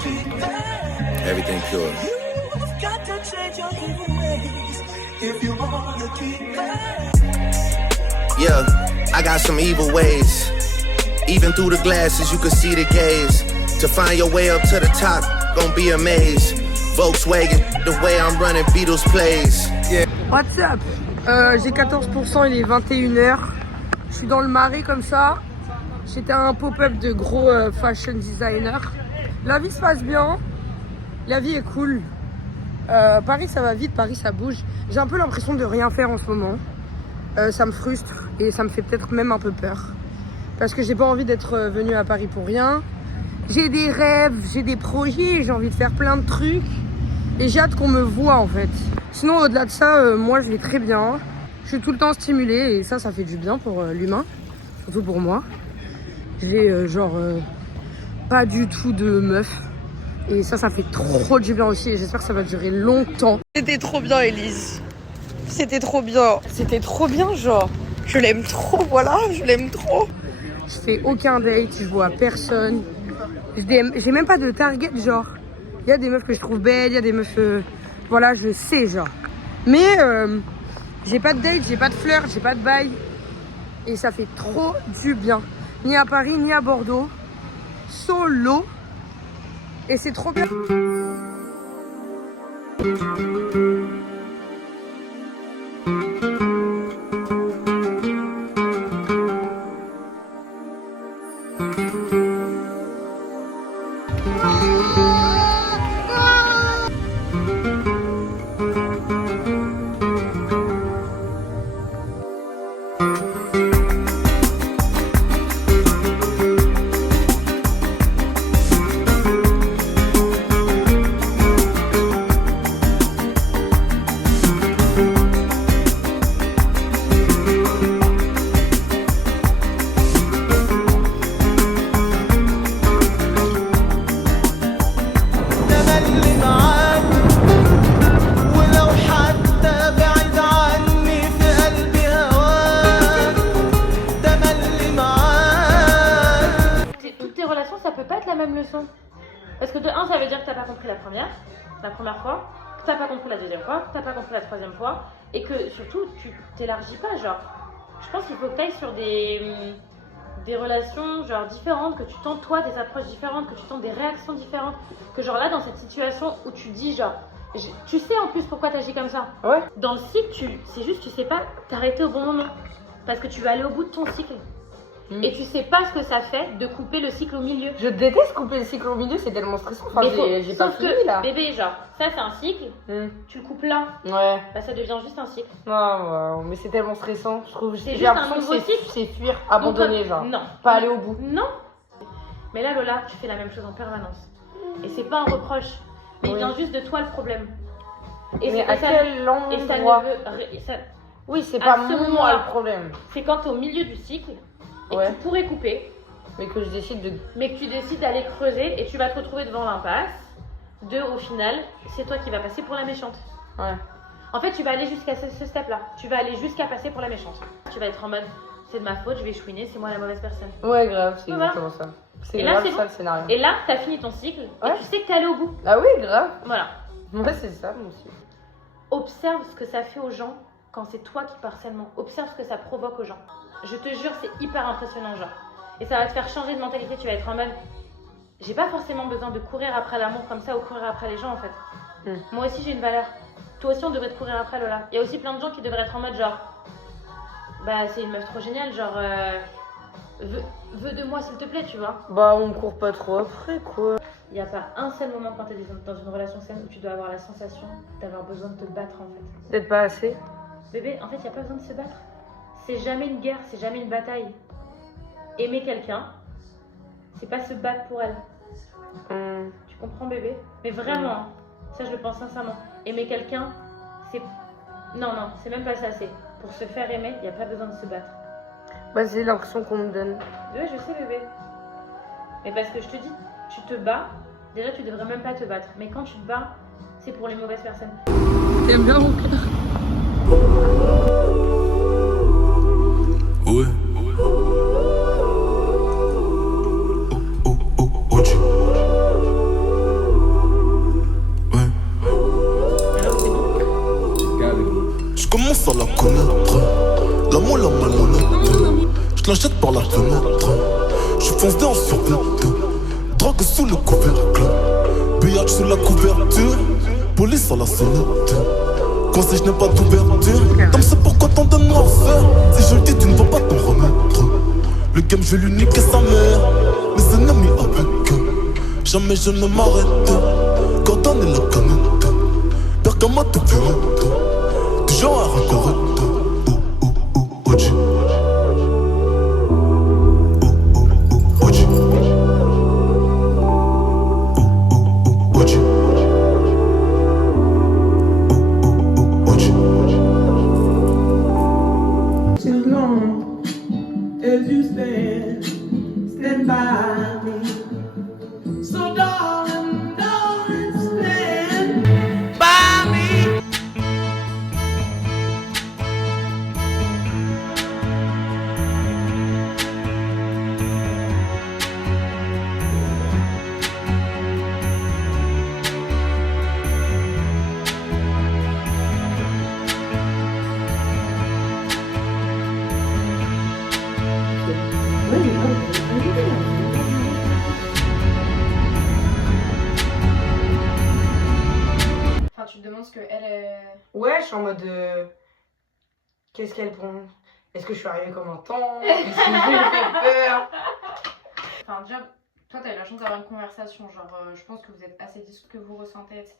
Everything pure. Yeah, I got some evil ways. Even through the glasses, you can see the gaze. To find your way up to the top, gon' be amazed. Volkswagen, the way I'm running Beatles plays. Yeah. What's up? J'ai 14%, il est 21h. Je suis dans le Marais comme ça. J'étais à un pop-up de gros fashion designer. La vie se passe bien. La vie est cool. Paris ça va vite, Paris ça bouge. J'ai un peu l'impression de rien faire en ce moment. Ça me frustre et ça me fait peut-être même un peu peur. Parce que j'ai pas envie d'être venue à Paris pour rien. J'ai des rêves, j'ai des projets, j'ai envie de faire plein de trucs. Et j'ai hâte qu'on me voie en fait. Sinon au-delà de ça, moi je vais très bien. Je suis tout le temps stimulée et ça fait du bien pour l'humain. Surtout pour moi. J'ai pas du tout de meuf. Et ça fait trop du bien aussi et j'espère que ça va durer longtemps. C'était trop bien Elise. C'était trop bien. C'était trop bien genre. Je l'aime trop, voilà, je l'aime trop. Je fais aucun date, je vois personne. J'ai même pas de target genre. Il y a des meufs que je trouve belles, il y a des meufs... voilà, je sais genre. Mais j'ai pas de date, j'ai pas de flirt, j'ai pas de bail. Et ça fait trop du bien. Ni à Paris, ni à Bordeaux. Solo. Et c'est trop bien. Parce que de un, ça veut dire que t'as pas compris la première fois, que t'as pas compris la deuxième fois, que t'as pas compris la troisième fois, et que surtout tu t'élargis pas, genre. Je pense qu'il faut que t'ailles sur des relations genre différentes, que tu tentes toi des approches différentes, que tu tentes des réactions différentes, que genre là dans cette situation où tu dis genre, tu sais en plus pourquoi t'agis comme ça. Ouais. Dans le cycle, c'est juste tu sais pas t'arrêter au bon moment, parce que tu vas aller au bout de ton cycle. Et tu sais pas ce que ça fait de couper le cycle au milieu. Je déteste couper le cycle au milieu, c'est tellement stressant. Enfin, j'ai pas fini là. Bébé, genre, ça c'est un cycle, tu le coupes là. Ouais. Bah ça devient juste un cycle. Non, mais c'est tellement stressant. Je trouve c'est juste un nouveau cycle. C'est fuir, abandonner, genre. Non. Pas aller au bout. Non. Mais là, Lola, tu fais la même chose en permanence. Et c'est pas un reproche, mais il vient juste de toi le problème. Et mais à quel endroit Oui, c'est pas moi le problème. C'est quand t'es au milieu du cycle. Et tu pourrais couper. Mais que je décide de... Mais que tu décides d'aller creuser et tu vas te retrouver devant l'impasse. Au final, c'est toi qui vas passer pour la méchante. Ouais. En fait, tu vas aller jusqu'à ce step-là. Tu vas aller jusqu'à passer pour la méchante. Tu vas être en mode, c'est de ma faute, je vais chouiner, c'est moi la mauvaise personne. Ouais, grave, c'est exactement ça. C'est grave ça le scénario. Et là, t'as fini ton cycle et tu sais que t'es allé au bout. Ah oui, grave. Voilà. Ouais, c'est ça, moi aussi. Observe ce que ça fait aux gens quand c'est toi qui pars sainement. Observe ce que ça provoque aux gens. Je te jure, c'est hyper impressionnant, genre. Et ça va te faire changer de mentalité. Tu vas être en mode, j'ai pas forcément besoin de courir après l'amour comme ça ou courir après les gens, en fait. Moi aussi, j'ai une valeur. Toi aussi, on devrait te courir après, Lola. Il y a aussi plein de gens qui devraient être en mode, genre, bah, c'est une meuf trop géniale, genre, veux de moi, s'il te plaît, tu vois. Bah, on court pas trop après, quoi. Il n'y a pas un seul moment quand tu es dans une relation saine où tu dois avoir la sensation d'avoir besoin de te battre, en fait. Peut-être pas assez. Bébé, en fait, il n'y a pas besoin de se battre. C'est jamais une guerre, c'est jamais une bataille. Aimer quelqu'un, c'est pas se battre pour elle. Tu comprends, bébé? Mais vraiment, ça je le pense sincèrement. Aimer quelqu'un, c'est... Non, c'est même pas ça, c'est... Pour se faire aimer, il n'y a pas besoin de se battre. Bah, c'est l'impression qu'on me donne. Ouais, je sais, bébé. Mais parce que je te dis, tu te bats, déjà tu devrais même pas te battre. Mais quand tu te bats, c'est pour les mauvaises personnes. T'aimes bien mon cœur? Ouais. la jette par la fenêtre. Je fonce dans sur vite. Drogue sous le couvercle. Pillage sous la couverture. Police à la sonnette. Conseil, je n'ai pas d'ouverture. Comme c'est pourquoi tant de noirceur. Si je le dis, tu ne vas pas t'en remettre. Le game, je vais lui niquer sa mère. Mes ennemis avec eux. Jamais je ne m'arrête. Gordon et la canette. Bergama te violette. Toujours un recorrect. OG. OG. OG. Too long as you stand by me. So darling, darling, stand by me. Enfin, tu te demandes ce qu'elle. Ouais, je suis en mode. Qu'est-ce qu'elle prend? Est-ce que je suis arrivée comme un temps? Est-ce que je lui fais peur? Enfin, déjà, toi, t'as eu la chance d'avoir une conversation. Genre, je pense que vous êtes assez dit ce que vous ressentez, etc.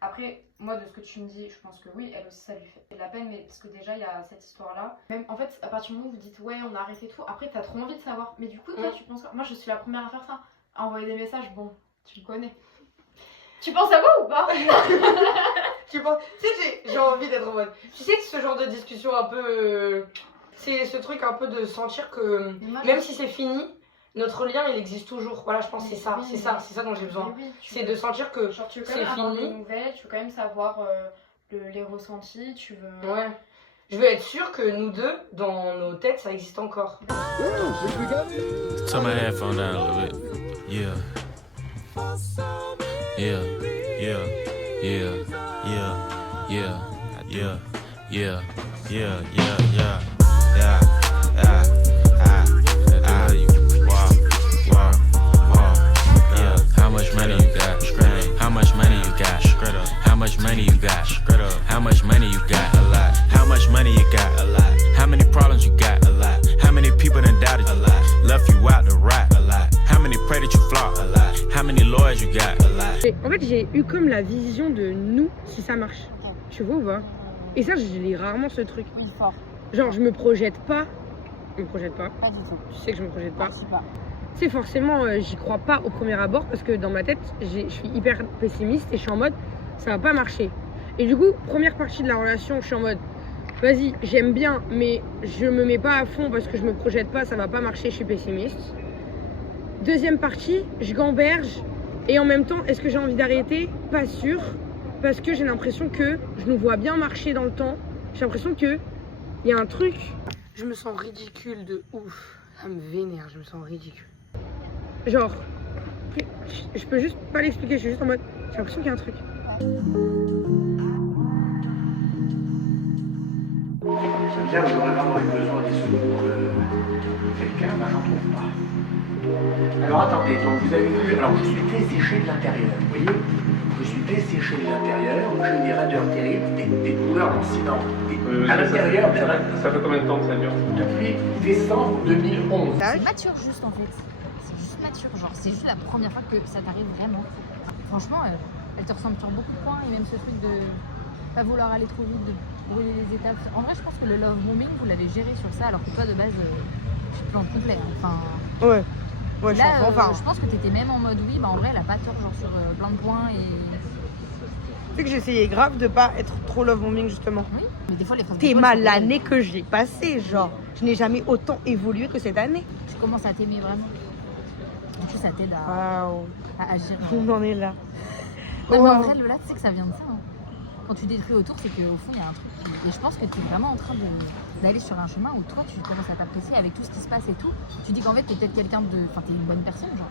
Après, moi, de ce que tu me dis, je pense que oui, elle aussi, ça lui fait de la peine. Mais parce que déjà, il y a cette histoire-là. Même, en fait, à partir du moment où vous dites, ouais, on a arrêté tout, après, t'as trop envie de savoir. Mais du coup, toi, tu penses quoi? Moi, je suis la première à faire ça. À envoyer des messages, bon, tu me connais. Tu penses à moi ou pas? Tu sais, j'ai envie d'être en mode. Tu sais que ce genre de discussion un peu. C'est ce truc un peu de sentir que même si c'est fini, notre lien il existe toujours. Voilà, je pense que c'est ça, c'est ça dont j'ai besoin. Oui, c'est de sentir que genre, tu veux quand c'est même avoir des fini. nouvelles, tu veux quand même savoir les ressentis, tu veux. Ouais. Je veux être sûre que nous deux, dans nos têtes, ça existe encore. Turn my headphone down a little bit. Yeah. Yeah. Yeah. Yeah. Yeah. Yeah. Yeah. Yeah. Yeah. Yeah. Yeah. Yeah. Yeah. How much money you got? How much money you got? How much money you got? How much money you got? A lot. How much money you got? A lot. How many problems you got? A lot. How many people done doubted you? A lot. Left you out to rot? A lot. How many pray that you flop? A lot. How many lawyers you got? A lot. En fait, j'ai eu comme la vision de nous si ça marche. Tu vois ou pas? Et ça, je lis rarement ce truc. Oui, fort. Genre, je me projette pas. Je me projette pas. Pas du tout. Tu sais que je me projette pas. Merci pas. Tu sais, forcément, j'y crois pas au premier abord parce que dans ma tête, je suis hyper pessimiste et je suis en mode ça va pas marcher. Et du coup, première partie de la relation, je suis en mode vas-y, j'aime bien, mais je me mets pas à fond parce que je me projette pas, ça va pas marcher, je suis pessimiste. Deuxième partie, je gamberge et en même temps, est-ce que j'ai envie d'arrêter? Pas sûr, parce que j'ai l'impression que je nous vois bien marcher dans le temps. J'ai l'impression que il y a un truc. Je me sens ridicule de ouf. Ça me vénère, je me sens ridicule. Genre, je peux juste pas l'expliquer, je suis juste en mode, j'ai l'impression qu'il y a un truc. Là, vous aurez vraiment eu besoin des secours de quelqu'un, ben j'en trouve pas. Alors attendez, donc vous avez vu, alors je suis desséché de l'intérieur, vous voyez? Je suis desséché de l'intérieur, j'ai des raideurs terribles, des douleurs lancinantes. À l'intérieur, ça fait combien de temps que ça dure? depuis décembre 2011. C'est mature juste en fait. C'est juste mature, genre c'est juste la première fois que ça t'arrive vraiment. Franchement, elle te ressemble sur beaucoup de points et même ce truc de pas vouloir aller trop vite, de brûler les étapes. En vrai, je pense que le love bombing, vous l'avez géré sur ça, alors que toi de base, tu te plantes complet. Enfin. Ouais. Ouais, là, enfin. je pense que t'étais même en mode oui, bah en vrai, elle a pas tort, genre sur plein de points et. Tu sais que j'essayais grave de pas être trop love bombing justement. Oui, mais des fois les phrases. T'es mal l'année que j'ai passée, genre. Je n'ai jamais autant évolué que cette année. Tu commences à t'aimer vraiment. Du coup, ça t'aide Waouh. à agir. On en est là. Non, mais en vrai, Lola, tu sais que ça vient de ça. Hein. Quand tu détruis autour, c'est qu'au fond, il y a un truc. Et je pense que tu es vraiment en train d'aller sur un chemin où toi, tu commences à t'apprécier avec tout ce qui se passe et tout. Tu dis qu'en fait, t'es peut-être quelqu'un de. Enfin, t'es une bonne personne, genre.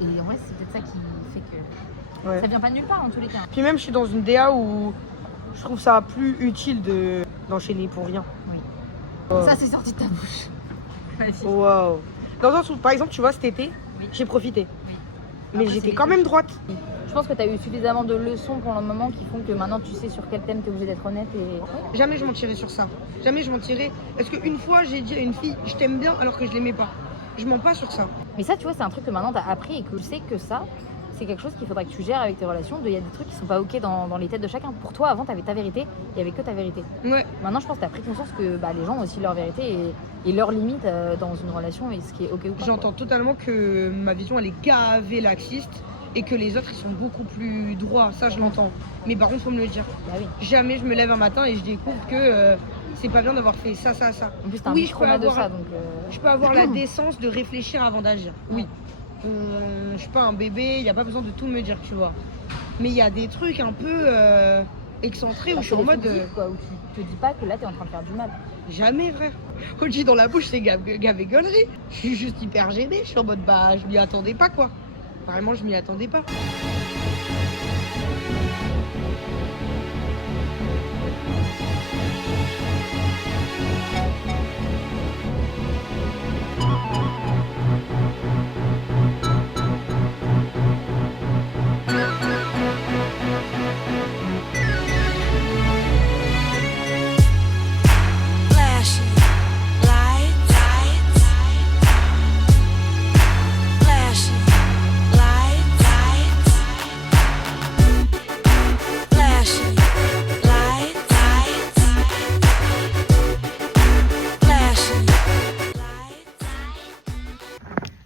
Et en vrai, c'est peut-être ça qui fait que. Ouais. Ça vient pas de nulle part, en tous les cas. Puis même, je suis dans une DA où je trouve ça plus utile d'enchaîner pour rien. Oui. Ça, c'est sorti de ta bouche. Vas-y. Waouh. Dans le sens où, par exemple, tu vois, cet été, Oui. j'ai profité. Oui. Mais Après, j'étais c'est quand les même droite. Je pense que tu as eu suffisamment de leçons pour le moment qui font que maintenant tu sais sur quel thème tu es obligé d'être honnête et. Jamais je mentirais sur ça. Jamais je mentirais. Parce qu'une fois, j'ai dit à une fille, je t'aime bien alors que je l'aimais pas. Je mens pas sur ça. Mais ça, tu vois, c'est un truc que maintenant tu as appris et que je sais que ça, c'est quelque chose qu'il faudra que tu gères avec tes relations. Il y a des trucs qui sont pas ok dans les têtes de chacun. Pour toi, avant, tu avais ta vérité, il y avait que ta vérité. Ouais. Maintenant, je pense que tu as pris conscience que les gens ont aussi leur vérité et leurs limites dans une relation et ce qui est ok ou pas. J'entends totalement que ma vision, elle est gavée laxiste et que les autres, ils sont beaucoup plus droits. Ça, je l'entends. Mais par contre, faut me le dire. Bah oui. Jamais je me lève un matin et je découvre que c'est pas bien d'avoir fait ça. En plus, t'as un Oui, petit trauma de ça, donc. Je peux avoir la décence de réfléchir avant d'agir. Oui. Je suis pas un bébé, il n'y a pas besoin de tout me dire, tu vois. Mais il y a des trucs un peu excentrés où je suis en mode. Quoi, où tu te dis pas que là, t'es en train de faire du mal. Jamais, frère. Quand je dis dans la bouche, c'est gavé-gaulerie. Je suis juste hyper gênée. Je suis en mode, je m'y attendais pas, quoi. Vraiment, je m'y attendais pas.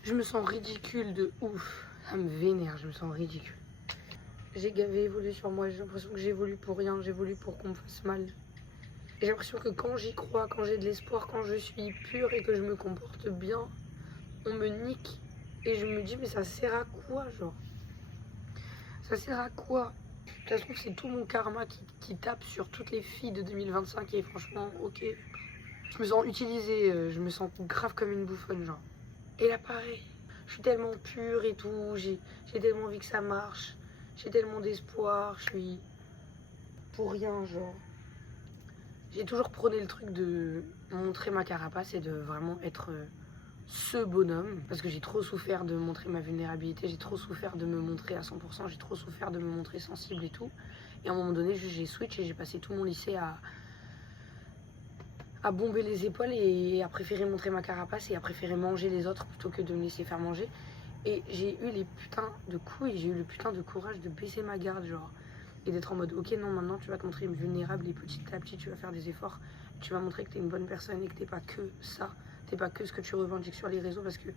Je me sens ridicule de ouf. Ça me vénère, je me sens ridicule. J'ai gavé évolué sur moi, j'ai l'impression que j'évolue pour rien, j'évolue pour qu'on me fasse mal. J'ai l'impression que quand j'y crois, quand j'ai de l'espoir, quand je suis pure et que je me comporte bien, on me nique. Et je me dis, mais ça sert à quoi, genre? Ça sert à quoi? Ça se trouve, c'est tout mon karma qui tape sur toutes les filles de 2025 et franchement, ok. Je me sens utilisée, je me sens grave comme une bouffonne, genre. Et là, pareil, je suis tellement pure et tout, j'ai tellement envie que ça marche, j'ai tellement d'espoir, je suis pour rien, genre. J'ai toujours prôné le truc de montrer ma carapace et de vraiment être ce bonhomme. Parce que j'ai trop souffert de montrer ma vulnérabilité, j'ai trop souffert de me montrer à 100%, j'ai trop souffert de me montrer sensible et tout. Et à un moment donné, j'ai switch et j'ai passé tout mon lycée à bomber les épaules et à préférer montrer ma carapace et à préférer manger les autres plutôt que de me laisser faire manger. Et j'ai eu les putains de couilles, j'ai eu le putain de courage de baisser ma garde, genre. Et d'être en mode, ok, non, maintenant tu vas te montrer vulnérable et petit à petit tu vas faire des efforts. Tu vas montrer que t'es une bonne personne et que t'es pas que ça. T'es pas que ce que tu revendiques sur les réseaux, parce que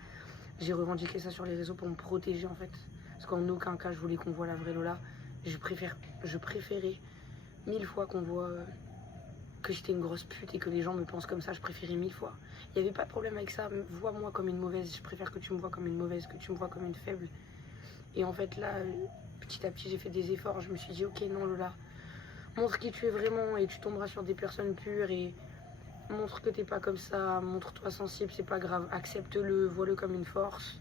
j'ai revendiqué ça sur les réseaux pour me protéger en fait. Parce qu'en aucun cas je voulais qu'on voit la vraie Lola. Je préférais 1000 fois qu'on voit que j'étais une grosse pute et que les gens me pensent comme ça. Je préférais 1000 fois. Il n'y avait pas de problème avec ça. Vois-moi comme une mauvaise. Je préfère que tu me vois comme une mauvaise, que tu me vois comme une faible. Et en fait là, petit à petit j'ai fait des efforts. Je me suis dit, ok, non Lola, montre qui tu es vraiment et tu tomberas sur des personnes pures et montre que t'es pas comme ça, montre-toi sensible, c'est pas grave, accepte-le, vois-le comme une force.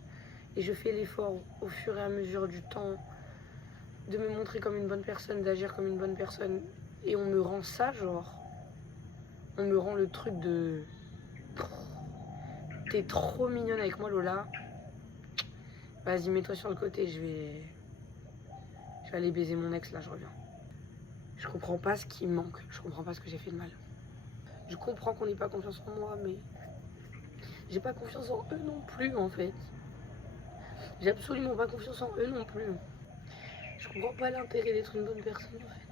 Et je fais l'effort au fur et à mesure du temps de me montrer comme une bonne personne, d'agir comme une bonne personne. Et on me rend ça, genre, on me rend le truc de... T'es trop mignonne avec moi Lola. Vas-y, mets-toi sur le côté, je vais aller baiser mon ex, là je reviens. Je comprends pas ce qui me manque, je comprends pas ce que j'ai fait de mal. Je comprends qu'on n'ait pas confiance en moi, mais j'ai pas confiance en eux non plus, en fait. J'ai absolument pas confiance en eux non plus. Je comprends pas l'intérêt d'être une bonne personne, en fait.